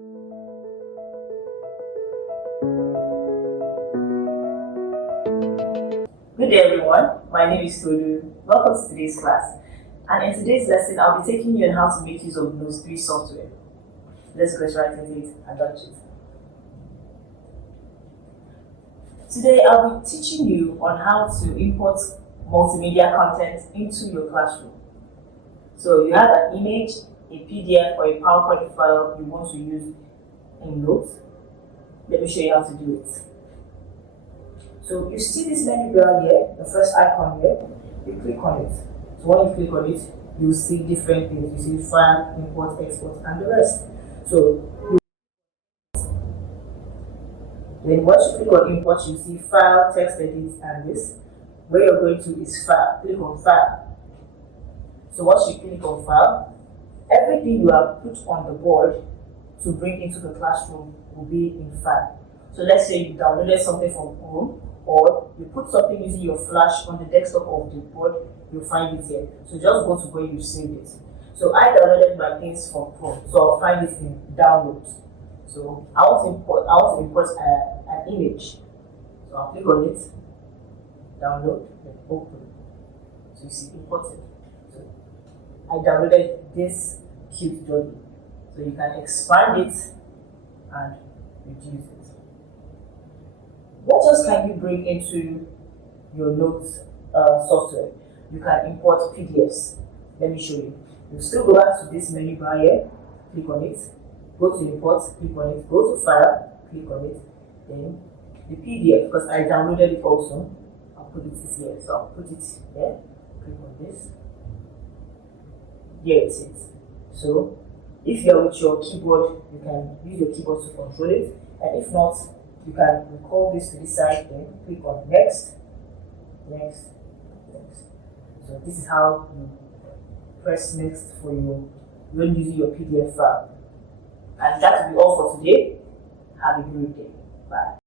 Good day everyone, my name is Tolu. Welcome to today's class. And in today's lesson, I'll be taking you on how to make use of Notes 3 software. Let's go right into it and launch it. Today, I'll be teaching you on how to import multimedia content into your classroom. So you have an image, a PDF, or a PowerPoint file you want to use in Notes. Let me show you how to do it. So you see this menu bar here, the first icon here, you click on it. So when you click on it, you'll see different things. You see file, import, export, and the rest. So then once you click on import, you see file, text edit, and this. Where you're going to is file. Click on file. So once you click on file, everything you have put on the board to bring into the classroom will be in file. So let's say you downloaded something from home, or you put something using your flash on the desktop of the board, you'll find it here. So just go to where you saved it. So I downloaded my things from home, so I'll find it in downloads. So I want to import an image. So I'll click on it, download, then open. So you see imported. So I downloaded this cute doggy. So you can expand it and reduce it. What else can you bring into your Notes software? You can import PDFs. Let me show you. You still go back to this menu bar here, click on it, go to import, click on it, go to file, click on it, then the PDF, because I downloaded it also, I'll put it here. So I'll put it here, click on this. Here it is. So if you're with your keyboard, you can use your keyboard to control it, and if not, you can recall this to the side, then click on next, next, next. So this is how you press next for when using your PDF file. And that will be all for today. Have a great day. Bye.